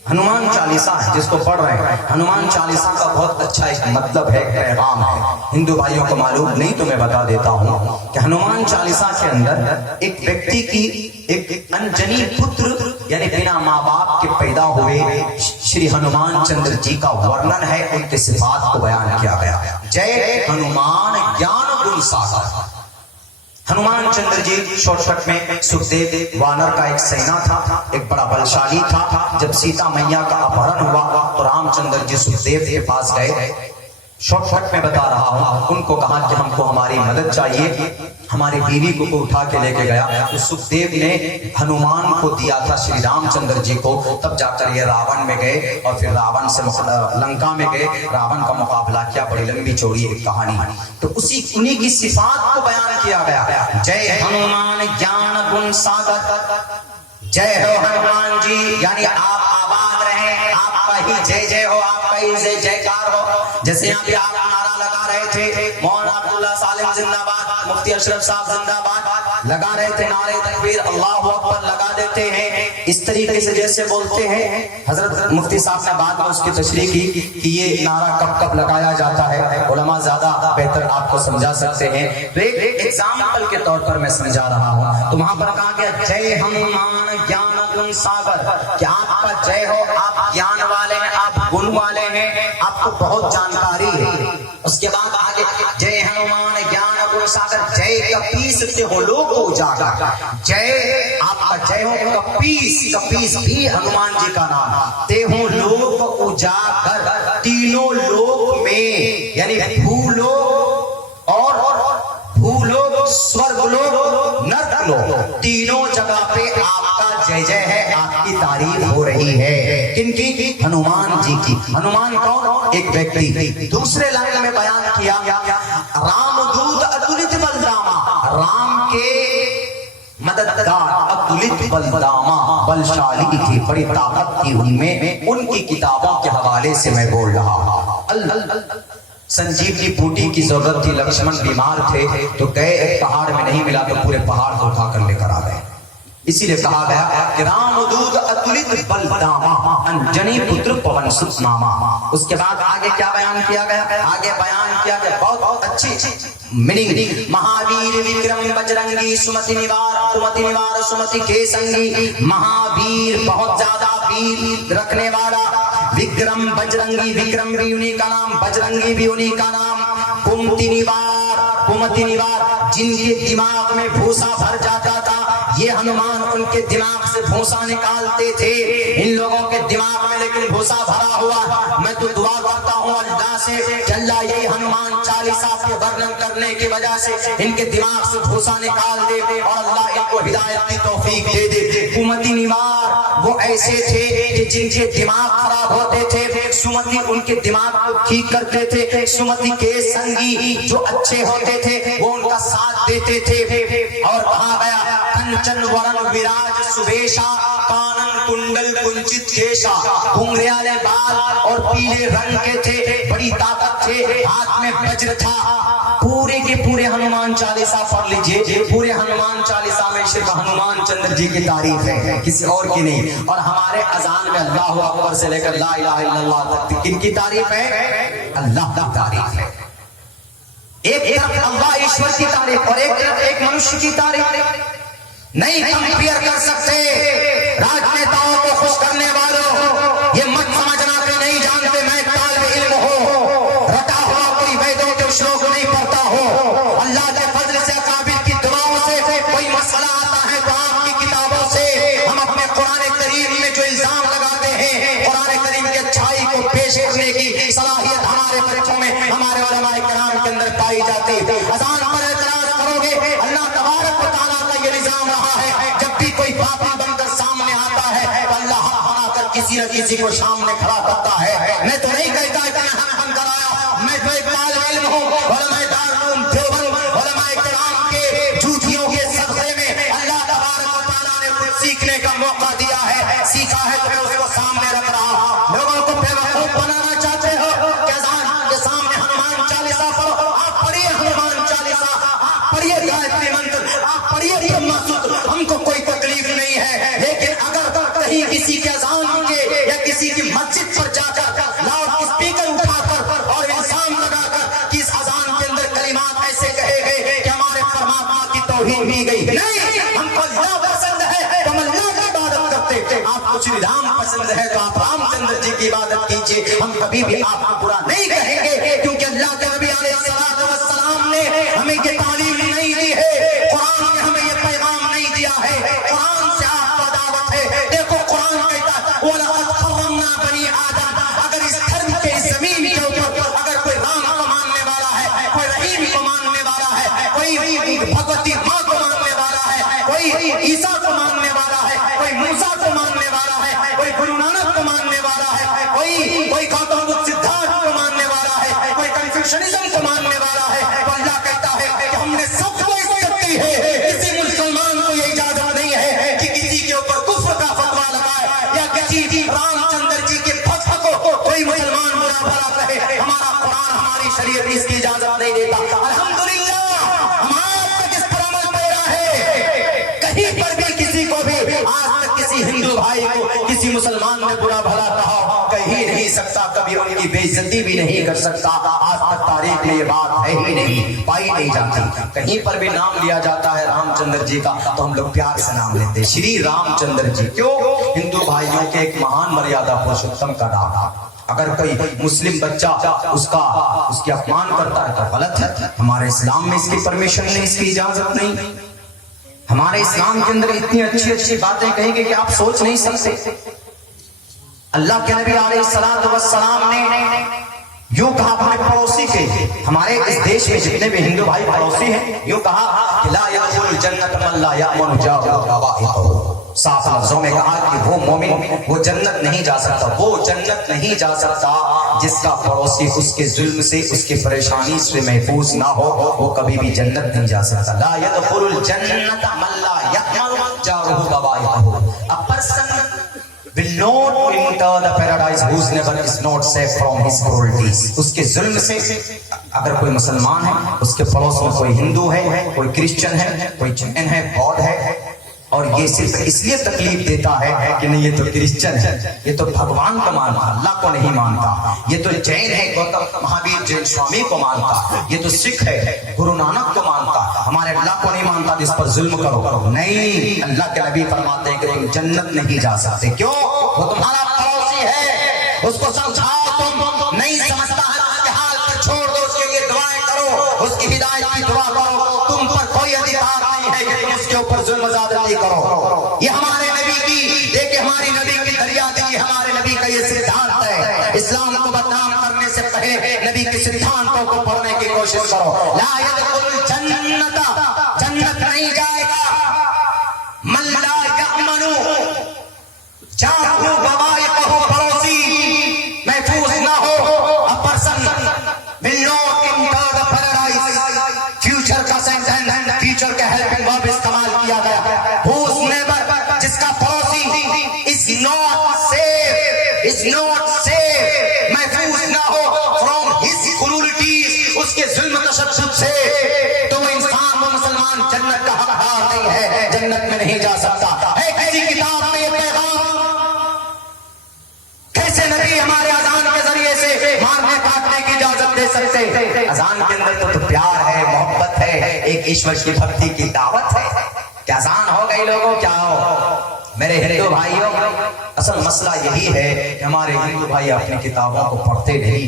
हनुमान चालीसा है जिसको पढ़ रहे हैं। हनुमान चालीसा का बहुत अच्छा एक मतलब है, पैगाम है, हिंदू भाइयों को मालूम नहीं तो मैं बता देता हूँ कि हनुमान चालीसा के अंदर एक व्यक्ति की एक अंजनी पुत्र यानी बिना माँ बाप के पैदा हुए श्री हनुमान चंद्र जी का वर्णन है, उनके सिफात को बयान किया गया। जय हनुमान ज्ञान गुण सागर। हनुमान चंद्र जी शॉर्टकट में सुखदेव वानर का एक सेना था, एक बड़ा बलशाली था। जब सीता मैया का अपहरण हुआ तो रामचंद्र जी सुखदेव के पास गए, शॉर्टकट में बता रहा हूं, उनको कहा कि हमको हमारी मदद चाहिए, हमारी बीवी को उठा के लेके गया। तो सुखदेव ने हनुमान को दिया था श्री रामचंद्र जी को, तब जाकर ये रावण में गए और फिर रावण से लंका में गए, रावण का मुकाबला किया। बड़ी लंबी चौड़ी एक कहानी, तो उन्हीं की सिफात को बयान किया गया। जय हनुमान ज्ञान गुण सागर, जय हो हनुमान जी, यानी आप आबाद रहे, आपका ही जय जय हो, आपका ही जय जयकार हो। जैसे यहाँ पे आप नारा लगा रहे थे, मौलाना अब्दुल्ला सालिम जिंदाबाद, मुफ्ती अशरफ साहब जिंदाबाद लगा रहे थे, नारे तकबीर अल्लाहु अकबर लगा देते हैं। इस तरीके से जैसे बोलते हैं, हजरत मुफ्ती साहब ने बाद में उसकी तशरीह की कि ये नारा कब कब लगाया जाता है, उलमा ज्यादा बेहतर आपको समझा सकते हैं। तो एक एग्जाम्पल के तौर पर मैं समझा रहा हूँ। तो वहां पर कहा गया जय हनुमान ज्ञान गुण सागर, क्या आपका जय हो, आप ज्ञान वाले हैं, आप गुण वाले हैं, आपको बहुत जानकारी है। उसके बाद आगे जय हनुमान ज्ञान गुण सागर, जय कपीस ते हो लोक उजागर, जय आपका जय हो कपीस, कपीस भी हनुमान जी का नाम, ते हो लोक उजागर, तीनों लोक में यानी भूलोक और भूलोक, स्वर्गलोक, नरकलोक, तीनों जगह पे आपका जय जय है, आपकी तारीफ हो रही है। किनकी? हनुमान जी की। हनुमान कौन? एक व्यक्ति। दूसरे लाइन में बयान किया रामदूत अतुलित बलरामा, राम के मददगार अतुलित बलरामा, बलशाली थी, बड़ी ताकत थी उनमें। उनकी किताबों के हवाले से मैं बोल रहा हूँ। संजीवनी बूटी की जरूरत थी, लक्ष्मण बीमार थे तो गए, एक पहाड़ में नहीं मिला तो पूरे पहाड़ को उठाकर लेकर आ गए। इसीलिए कहा गया कि राम दूत अतुलित बल दामा अंजनी पुत्र पवन सुत नामा। उसके बाद आगे क्या बयान किया गया? आगे बयान किया गया बहुत अच्छी मीनिंग। महावीर विक्रम बजरंगी सुमति निवार सुमति के संगी। महावीर बहुत ज्यादा वीर रखने वाला, विक्रम बजरंगी, विक्रम भी उन्हीं का नाम, बजरंगी भी उन्हीं का नाम। कुमति निवार जिनके दिमाग में भूसा भर जाता था, ये हनुमान उनके दिमाग से भूसा निकालते थे। इन लोगों के दिमाग में लेकिन भूसा भरा हुआ। मैं तो दुआ करता हूँ अल्लाह से, अल्लाह यही हनुमान चालीसा के वर्णन करने की वजह से इनके दिमाग से भूसा निकाल दे और अल्लाह इनको हिदायत की तौफीक दे दे। कुमति निवार वो ऐसे थे कि जिनके दिमाग खराब होते थे, सुमति उनके दिमाग को ठीक करते थे। सुमति के संगी जो अच्छे होते थे वो उनका साथ देते थे। और कहा गया कंचन वरण विराज सुबेशा, कानन कुंडल कुंचित केशा। घुंघराले बाल और पीले रंग के थे, बड़ी ताकत थे, हाथ में वज्र था। पूरे के पूरे हनुमान चालीसा पढ़ लीजिए, पूरे हनुमान चालीसा में सिर्फ हनुमान चंद्र जी की तारीफ है, किसी और की नहीं। और हमारे अजान में अल्लाहु अकबर से लेकर ला इलाहा इल्लल्लाह तक किनकी तारीफ है? अल्लाह की तारीफ है। एक तरफ अल्लाह ईश्वर की तारीफ और एक तरफ एक मनुष्य की तारीफ। नहीं कंपेयर कर सकते। राजनेताओं को खुश करने वालों, ये मत समझना कि नहीं जानते मैं तालिब इल्म हूं, रटा हुआ कोई वेदों के श्लोक नहीं पढ़ता हो। अल्लाह के फजल से, काबिल की दुआओं से कोई मसला आता है तो आपकी किताबों से हम अपने कुरान करीम में जो इल्जाम लगाते हैं, कुरान करीम की अच्छाई को पेश करने की सलाहियत हमारे बच्चों में, हमारे उलमाए किराम के अंदर पाई जाती है। अजान पर एतराज करोगे, अल्लाह तबारक व तआला का ये निजाम रहा है, जब भी कोई पापी बनकर सामने आता है तो अल्लाह बनाकर किसी न किसी को सामने खड़ा करता है। मैं तो नहीं कहता कि हम कराया, मैं तो एक तालिब इल्म हूं, उलमाए दारुल देवबंद, उलमाए किराम के जूतियों के सदक़े में अल्लाह तबारक व तआला ने कुछ सीखने का मौका दिया है। सीखा है तो मैं उसको सामने रख रहा हूं। लोगों को बेवकूफ बनाना चाहते हो कि अज़ान के सामने हनुमान चालीसा पढ़ो। आप पढ़िए हनुमान चालीसा, आप पढ़िए गायत्री मंत्र, आप पढ़िए ब्रह्मसूत्र, हमको कोई तकलीफ नहीं है। लेकिन अगर कहीं किसी के अज़ान के या किसी की मस्जिद पर जाकर लाउड स्पीकर उठाकर और इल्जाम लगाकर कि इस अज़ान के अंदर कलिमात ऐसे कहे गए कि हमारे परमात्मा की तौहीन की गई, नहीं, हमको अल्लाह पसंद है तो हम अल्लाह की इबादत करते। आपको श्री राम पसंद है तो आप रामचंद्र जी की इबादत कीजिए। हम कभी भी आपको बुरा नहीं कहेंगे, क्योंकि अल्लाह के नबी अलैहिस्सलातु वस्सलाम ने हमें ये तालीम नहीं दी है, कुरान ने हमें ये पैगाम नहीं दिया है। कुरान से आपको दावत है। देखो कुरान कहता है वलक़द कर्रमना बनी आदम। अगर इस धर्म के इस जमीन के ऊपर अगर कोई राम को मानने वाला है, कोई रहीम को मानने वाला है, कोई भगवती माँ को मानने वाला है, कोई ईसा को मानने वाला है, कोई मूसा को मानने वाला है, कोई गुरु नानक को मानने वाला है, कोई गौतम बुद्ध सिद्धार्थ को मानने वाला है, कोई कन्फ्यूशनिज्म को मानने वाला है, तो अल्लाह कहता है कि हमने सबको इज्जत दी है। किसी मुसलमान को ये इजाजत नहीं है कि किसी के ऊपर कुफ्र का फतवा लगाए या किसी रामचंद्र जी के भक्त को कोई मुसलमान बुरा भला कहे। हमारा कुरान, हमारी शरीयत इसकी इजाजत नहीं देता। अल्हम्दुलिल्लाह हमारा तक इस पर अमल पैरा है। कहीं पर भी किसी को भी आज तक किसी हिंदू भाई को किसी मुसलमान ने बुरा भला कहा कह ही नहीं सकता, कभी उनकी बेइज्जती भी नहीं कर सकता। आज तक तारीख में ये बात है ही नहीं, पाई नहीं जाती। कहीं पर भी नाम लिया जाता है रामचंद्र जी का तो हम लोग प्यार से नाम लेते हैं, श्री रामचंद्र जी। क्यों? हिंदू भाइयों के एक महान मर्यादा पुरुषोत्तम का नाम। अगर कोई मुस्लिम बच्चा उसकी अपमान करता है तो गलत है। हमारे इस्लाम में इसकी परमिशन नहीं, इसकी इजाजत नहीं। हमारे इस्लाम के अंदर इतनी अच्छी अच्छी बातें कहेंगे कि आप सोच नहीं सकते। अल्लाह के नबी अलैहिस्सलातु वस्सलाम ने यूं कहा अपने पड़ोसी के, हमारे इस देश में जितने भी हिंदू भाई पड़ोसी हैं, यूं कहा कि ला यदखुलुल जन्नत मन ला यअमनु जारुहु बवाइक़हु। साफ लफ्जों में कहा कि वो मोमिन वो जन्नत नहीं जा सकता, वो जन्नत नहीं जा सकता जिसका पड़ोसी उसके जुल्म से, उसकी परेशानी से महफूज ना हो, वो कभी भी जन्नत नहीं जा सकता। ला यदखुलुल जन्नत मन ला यअमनु जारुहु बवाइक़हु। A person will not enter the paradise whose neighbor is not safe from his cruelties। उसके जुल्म से, अगर कोई मुसलमान है, उसके पड़ोस में कोई हिंदू है, कोई क्रिश्चियन है, कोई जैन है, बौद्ध है, और ये सिर्फ इसलिए तकलीफ देता है कि नहीं ये तो क्रिश्चियन है, ये तो भगवान को मानता, अल्लाह को नहीं मानता, ये तो जैन है, गौतम महावीर जैन स्वामी को मानता, ये तो सिख है, गुरु नानक को मानता, हमारे अल्लाह को नहीं मानता, जिस पर जुल्म करो। नहीं, अल्लाह के नबी फरमाते हैं कि तुम जन्नत नहीं जा सकते। क्यों? वो तुम्हारा पड़ोसी है, उसको समझाओ, तुम नहीं समझता है उसके हाल पर छोड़ दो, उसके लिए दुआएं करो, उसकी हिदायत की दुआ करो, तुम पर कोई अधिकार नहीं है कि तुम उसके ऊपर जुल्म ज़्यादती करो। ये हमारे नबी की, देखिए हमारी नबी की दरियादिली, हमारे नबी का ये सिद्धांत है। इस्लाम को बदनाम करने से पहले नबी के सिद्धांतों को पढ़ने की कोशिश करो। ला यदखुल जन्नत, जन्नत नहीं जाएगा मन ला यअमनु जाहु बवाइकहु, पड़ोसी महफूज ना हो। A person will not enter the paradise. Future का सेंटेंस, फ्यूचर के हेल्पिंग वर्ब इस्तेमाल किया गया। हुज नेबर, जिसका पड़ोसी इज नॉट सेफ, महफूज ना हो फ्रॉम हिज क्रूरटीज, उसके जुल्म तशद्दुद से, तो वो इंसान, वो मुसलमान जन्नत का हकदार नहीं है, जन्नत में नहीं जा सकता है। किसी किताब में ये पैगाम कैसे नबी हमारे अजान के जरिए से मारने काटने की इजाजत दे सकते? अजान के अंदर तो प्यार है, मोहब्बत है, एक ईश्वर की भक्ति की दावत है। क्या अजान हो गई लोगों? क्या हो मेरे हिंदू भाइयों? असल मसला यही है कि हमारे हिंदू भाई अपनी किताबों को पढ़ते नहीं।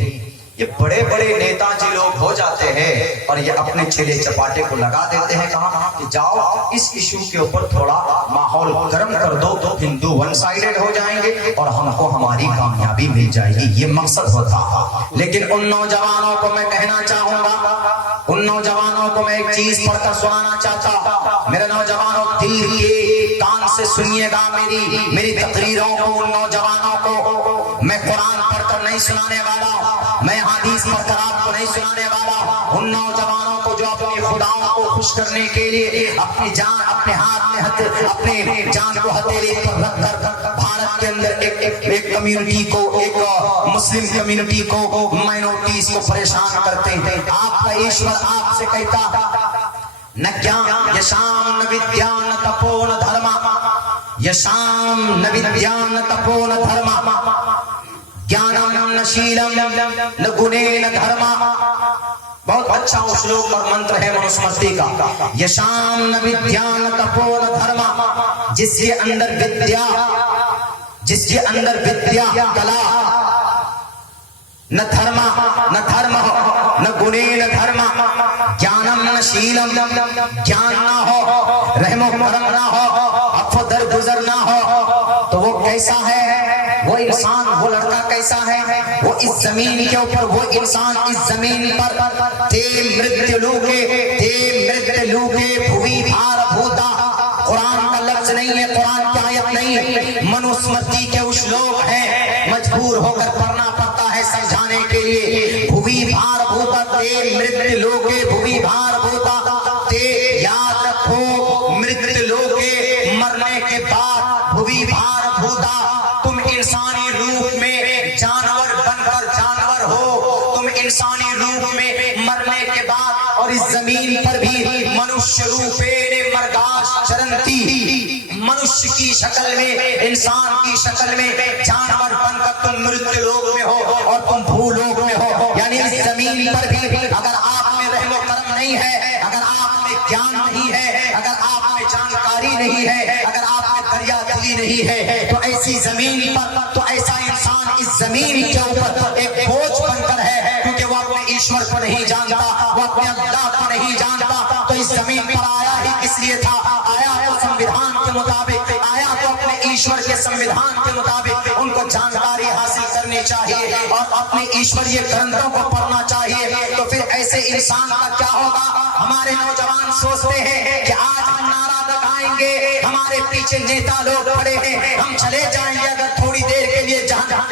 ये बड़े बड़े नेताजी लोग हो जाते हैं और ये अपने चेले चपाटे को लगा देते हैं, कहा कि जाओ इस इशू के ऊपर थोड़ा माहौल गर्म कर दो, तो हिंदू वन साइडेड हो जाएंगे और हमको हमारी कामयाबी मिल जाएगी। ये मकसद होता। लेकिन उन नौजवानों को मैं कहना चाहूंगा, उन नौजवानों को मैं एक चीज पढ़कर सुनाना चाहता। मेरे नौजवानों, दिल के कान से सुनिएगा मेरी तकरीरों को। उन नौजवानों को मैं कुरान पढ़कर नहीं सुनाने वाला, मैं हदीस पढ़कर आपको नहीं सुनाने वाला। उन नौजवानों को जो अपने खुदाओं को खुश करने के लिए अपनी जान, अपने हाथ में अपने जान को हथेली पर रखकर भारत के अंदर एक कम्युनिटी को, एक मुस्लिम कम्युनिटी को, माइनॉरिटीज को परेशान करते हैं। आपका ईश्वर आपसे कहता न ज्ञान यशाम न विद्यान तपो न धर्मा, यशाम न विद्यान तपो न धर्मा, ज्ञानम न शीलम न गुणे न धर्मा। बहुत अच्छा श्लोक और मंत्र है मनुस्मृति का। यशाम न विद्यान तपो न धर्मा, जिसके अंदर विद्या, जिसके अंदर विद्या कला, न धर्म न गुणे न धर्म, ज्ञानम न शीलम, ज्ञान ना हो, रहमो करम ना हो, अफो दर गुजर ना हो, तो वो कैसा है? वो इंसान, वो लड़का कैसा है? वो इस जमीन के ऊपर, वो इंसान इस जमीन पर ते मृत्यु लूके भूमि भार भूता। कुरान का लफ्ज नहीं है, कुरान की आयत नहीं, मनुस्मृति के उस श्लोक है, मजबूर होकर पढ़ना पड़ता है समझाने के लिए। भूमि भार भूता ते मृत्यु लोके भूमि भार भूता ते, याद रखो मृत्यु लोके, मरने के बाद भूमि भार भूता। तुम इंसानी रूप में जानवर बनकर जानवर हो, तुम इंसानी रूप में मरने के बाद और इस जमीन पर भी मनुष्य रूपेण मर्गाश चरंती, मनुष्य की शक्ल में, इंसान की शक्ल में जानवर बनकर तुम मृत्यु लोक में हो और तुम भूलोक में हो। यानी इस जमीन पर भी अगर आप में रहमो करम नहीं है, अगर आप में ज्ञान नहीं है, अगर आप में जानकारी नहीं है, अगर आप में दरियादिली नहीं है, तो ऐसी जमीन पर, तो ऐसा इंसान इस जमीन के ऊपर एक बोझ बनकर है, क्योंकि वो अपने ईश्वर को नहीं जानता, वो अपने अल्लाह को नहीं जानता। तो इस जमीन पर आया ही किस लिए था? आया तो संविधान के मुताबिक, आया तो अपने ईश्वर के संविधान के मुताबिक उनको जानकारी हासिल करनी चाहिए और अपने ईश्वरीय ग्रंथों को पढ़ना चाहिए। तो फिर ऐसे इंसान का क्या होगा? हमारे नौजवान सोचते हैं कि आज हम नारा लगाएंगे, हमारे पीछे नेता लोग खड़े हैं, हम चले जाएंगे अगर थोड़ी देर के लिए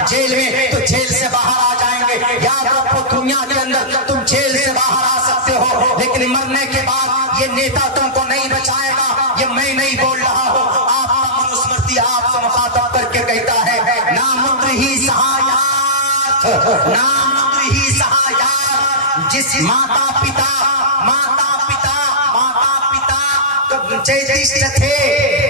जेल में, तो जेल से बाहर आ जाएंगे। याद रखो, दुनिया के अंदर तुम जेल से बाहर आ सकते हो, लेकिन मरने के बाद ये नेता तुमको नहीं बचाएगा। ये मैं नहीं बोल रहा हूँ, आपका मनुस्मृति आपसे मुखातब करके कहता है, ना मुद्र ही सहायात, ना मुद्र ही सहायात। जिस माता पिता जैतिष्ठ थे,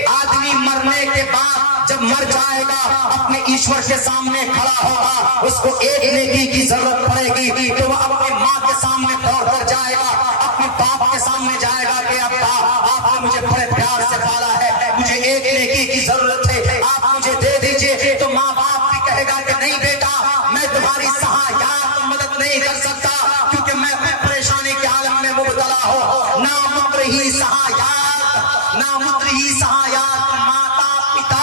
आदमी मरने के बाद जब मर जाएगा अपने ईश्वर के सामने खड़ा होगा, उसको एक नेकी की जरूरत पड़ेगी तो वह अपनी माँ के सामने दौड़ कर जाएगा, अपने बाप के सामने जाएगा कि अब्बा आपने मुझे बड़े प्यार से पाला है, मुझे एक नेकी की जरूरत है, आप मुझे दे दीजिए। तो माँ बाप भी कहेगा कि नहीं बेटा, मैं तुम्हारी सहायता मदद नहीं कर सकता क्योंकि मैं परेशानी के आलम में मुब्तला हूँ। ना मुद्र ही सहायत, ना मुद्र ही सहायत, माता पिता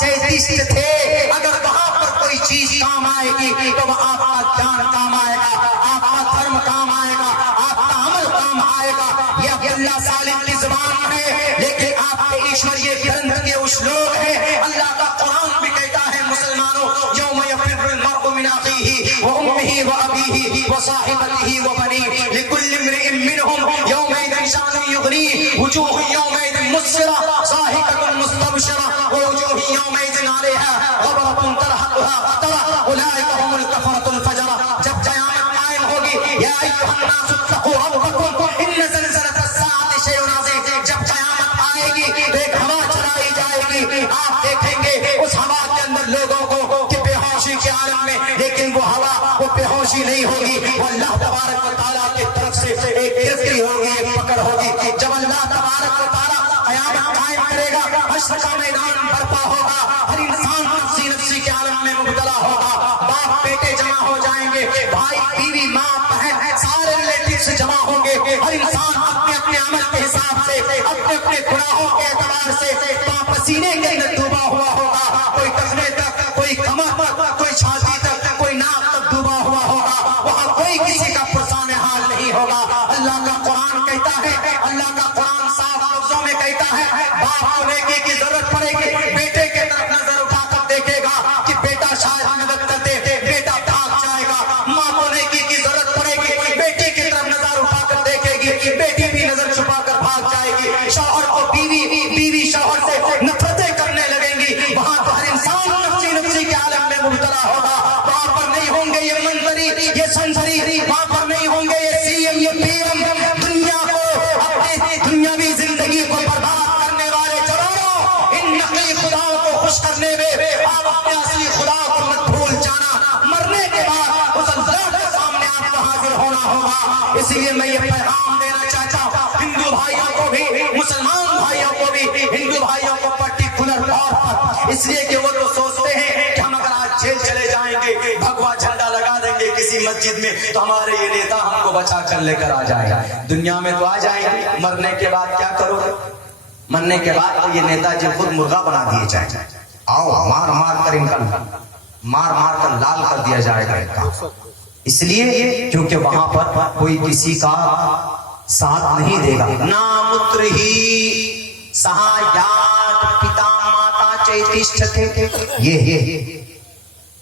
चैतिष्ठ थे, अगर वहां पर कोई चीज काम आएगी तो वह आपका ज्ञान काम आएगा, आपका धर्म काम आएगा, आपका अमल काम आएगा। ये अब्दुल्लाह सालिम की जुबान है, लेकिन आपके ईश्वर ये ग्रंथ के उस्लूब है। अल्लाह का कुरान भी कहता है मुसलमानों, यौम यफिर्रुल मर्'उ मिन अखीही व उम्मिही व अबीही व साहिबतिही व बनीही लिकुल्लि इम्रिइन मिनहुम यौमइज़िन शानुन युग़नीह वुजूहुन यौमइज़िन मुस्फ़िरा ज़ाहिकतुन मुस्तबशिरा व वुजूहुन यौमइज़िन अलैहा ग़बरतुन तरहक़ुहा क़तरा उलाइका हुमुल कफ़रतुल फ़जरा। जब क़यामत कायम होगी, या अय्युहन नासु इत्तक़ू रब्बकुम इन्न ज़लज़लतस साअति शैउन अज़ीम, जब क़यामत आएगी तो एक हवा चलाई जाएगी, आप देखेंगे उस हवा के अंदर लोगों को कि बेहोशी के आलम में, लेकिन वो हवा वो बेहोशी नहीं होगी, वो अल्लाह तबारक व तआला की तरफ से एक गिरफ्ती होगी, एक पकड़ होगी। जब अल्लाह तबारक व तआला क़यामत कायम करेगा, हश्र का मैदान बर्पा होगा, हर इंसान नफ्सी नफ्सी के आलम में मुब्तला होगा, बाप बेटे जमा हो जाएंगे, भाई बीवी माँ बहन सारे रिलेटिव्स जमा होंगे, हर इंसान अपने अपने अमल के हिसाब से, अपने अपने गुनाहों के एतबार से पसीने के अंदर डूबा हुआ होगा, कोई टखने तक, कोई कमर तक, कोई छाती तक, कोई नाक तक डूबा हुआ होगा, वहाँ कोई किसी का पुरसान हाल नहीं होगा। अल्लाह का कुरान कहता है, अल्लाह का कुरान साफ लफ्जों में कहता है, बाप को नेकी की जरूरत पड़ेगी, बेटे के तरफ नजर उठाकर देखेगा कि बेटा शायद मदद कर दे, बेटा भाग जाएगा। माँ को नेकी की जरूरत पड़ेगी, बेटे की तरफ नजर उठाकर देखेगी कि बेटी भी नजर छुपाकर भाग जाएगी। शौहर को बीवी शौहर से नफरतें करने लगेंगी, वहां पर हर इंसान नफ्सी नफ्सी के आलम में मुब्तला होगा। वहां पर नहीं होंगे ये मंजरी, ये संजरी, वहां पर नहीं होंगे ये सीएम, ये पीएम, दुनिया को अपनी दुनियावी जिंदगी को बर्बाद करने वाले चलों, इन नकली खुदाओं को खुश करने में आप अपने असली खुदा को मत भूल जाना। मरने के बाद उस अल्लाह के सामने आपको हाजिर होना होगा। इसलिए मैं ये पैगाम देना चाहता हूँ हिंदू भाइयों को भी, मुसलमान भाइयों को भी, हिंदू भाइयों को पर्टिकुलर तौर पर, इसलिए कि वो तो सोचते हैं कि हम अगर आज जेल चले जाएंगे, भगवा झंडा लगा देंगे किसी मस्जिद में तो हमारे ये नेता हमको बचा कर लेकर आ जाएगा। दुनिया में तो आ जाएंगे, मरने के बाद क्या करोगे? मरने के बाद तो ये नेताजी खुद मुर्गा बना दिए जाएंगे, आओ मार मार कर इनका लाल कर दिया जाएगा इनका। इसलिए क्योंकि वहां पर कोई किसी का साथ नहीं देगा। ना मुत्र ही सहायात, पिता माता चैतिष्ठ थे, ये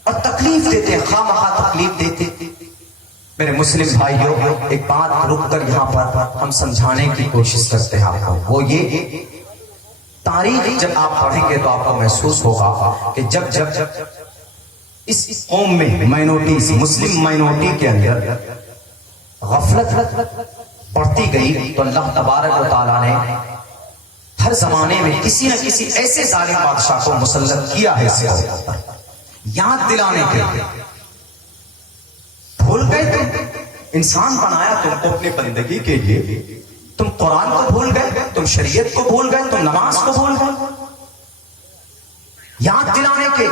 और तकलीफ देते, खामखा तकलीफ देते। मेरे मुस्लिम भाइयों, एक बात रुक कर यहाँ पर हम समझाने की कोशिश करते हैं आपको, वो ये तारीख जब आप पढ़ेंगे तो आपको महसूस होगा कि जब जब जब इस कौम में माइनॉरिटीज, मुस्लिम माइनॉरिटी के अंदर गफलत बढ़ती गई तो अल्लाह तबारक व तआला ने हर जमाने में किसी न किसी ऐसे जालिम बादशाह को मुसल्लत किया है इसको याद दिलाने के लिए। भूल गए तुम, इंसान बनाया तुमको अपनी बंदगी के लिए, तुम कुरान को भूल गए, तुम शरीयत को भूल गए, तुम नमाज को भूल गए। याद दिलाने के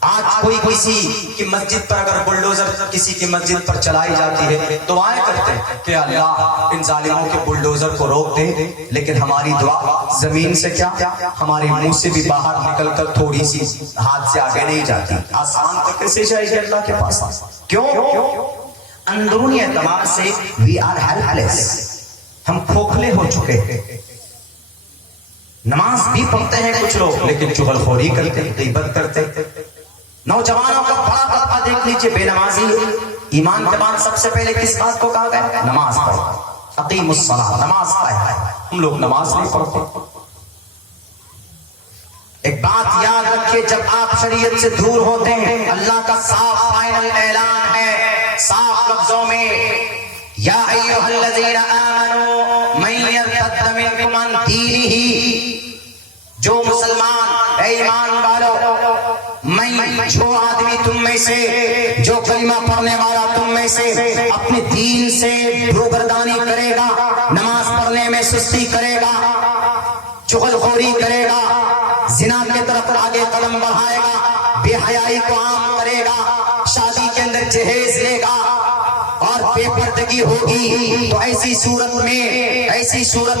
आज कोई किसी की मस्जिद पर अगर बुलडोजर किसी की मस्जिद पर चलाई जाती है तो दुआएं करते हैं कि अल्लाह इन जालिमों के बुलडोजर को रोक दे, लेकिन हमारी दुआ जमीन से क्या हमारे मुंह से भी बाहर निकलकर थोड़ी सी हाथ से आगे नहीं जाती, आसमान तक कैसे जाएगी अल्लाह के पास? क्यों? अंदरूनी एतबार से वी आर हेल्पलेस, हम खोखले हो चुके हैं। नमाज भी पढ़ते हैं कुछ लोग, लेकिन चुगलखोरी करते, गीबत करते। नौजवानों का बड़ा दफा देख लीजिए, बेनमाजी। ईमान के बाद सबसे पहले किस बात को कहा गया? नमाज पढ़ो, अकीमुस्सलाह, नमाज पढ़े। हम लोग नमाज नहीं पढ़ते। एक बात याद रखिए, जब आप शरीयत से दूर होते हैं, अल्लाह का साफ फाइनल ऐलान है साफ लफ्जों में, या अय्युहल्लज़ीना आमनू मन यर्तद्द मिनकुम अन दीनिही जो मुसलमान ए ईमान वालों, मैं जो आदमी तुम में से, जो कलिमा पढ़ने वाला तुम में से अपने दीन से रूबरदानी करेगा, नमाज पढ़ने में सुस्ती करेगा, चुगलखोरी करेगा, जिना की तरफ आगे कदम बढ़ाएगा, बेहयाई को आम करेगा, शादी के अंदर जहेज लेगा और बेपर्दगी होगी, तो ऐसी सूरत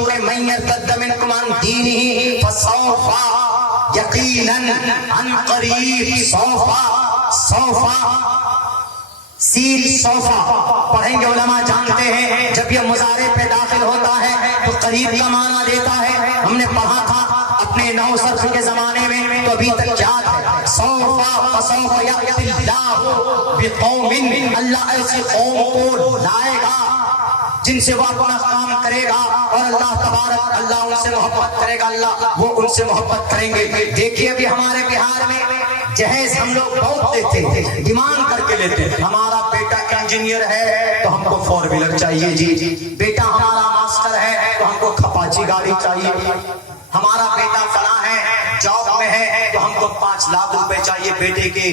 में मैं यर्तद्द मिनकुम अन दीनिही फसौफा यकीनन अन करीब सौफा सील सौफा पढ़ेंगे उलमा जानते हैं, जब यह मुजारे पे दाखिल होता है तो करीब का माना देता है। हमने पढ़ा था अपने नौ सर्फ के जमाने में, तो अभी तक याद है। सौफा यअतिल्लाहु बिकौमिन, अल्लाह ऐसी कौम को लाएगा जिनसे वो अपना काम करेगा और अल्लाह उनसे मोहब्बत करेगा, अल्लाह वो उनसे मोहब्बत करेंगे। देखिए अभी हमारे बिहार में जहेज हम लोग बहुत देते थे, डिमांड करके लेते हैं। हमारा बेटा इंजीनियर है तो हमको 4 व्हीलर चाहिए जी, बेटा हमारा मास्टर है तो हमको खपाची गाड़ी चाहिए, हमारा बेटा फला है जॉब में है तो हमको 5 लाख रुपए चाहिए बेटे के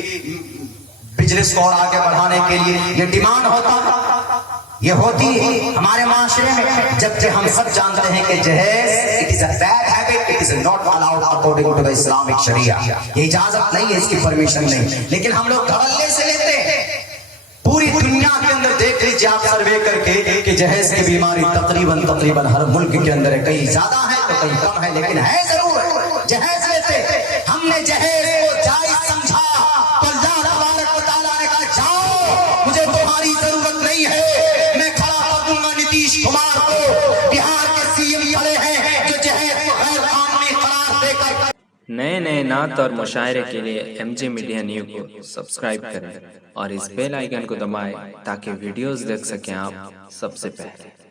बिजनेस को और आगे बढ़ाने के लिए। ये डिमांड ये होती है हमारे माशरे में, जबकि हम सब जानते हैं कि जहेज it is a bad habit, it is not allowed according to the Islamic शरिया। ये इजाजत नहीं है, इसकी परमिशन नहीं, लेकिन हम लोग धड़ल्ले से लेते हैं। पूरी दुनिया के अंदर देख लीजिए आप सर्वे करके कि जहेज की बीमारी तकरीबन हर मुल्क के अंदर है, कहीं ज्यादा है तो कहीं कम है, लेकिन है जरूर। जहेज लेते, हमने जहेज को जायज समझा तो अल्लाह तबारक व तआला ने कहा जाओ, मुझे तुम्हारी जरूरत नहीं है, मैं खड़ा कर दूंगा नीतीश कुमार को, बिहार के सीएम खड़े हैं जो जहेज को गैर कानूनी करार देकर। नए नात और मुशायरे के लिए MJ मीडिया न्यूज़ को सब्सक्राइब करें और इस बेल आइकन को दबाएं ताकि वीडियोस देख सकें आप सबसे पहले।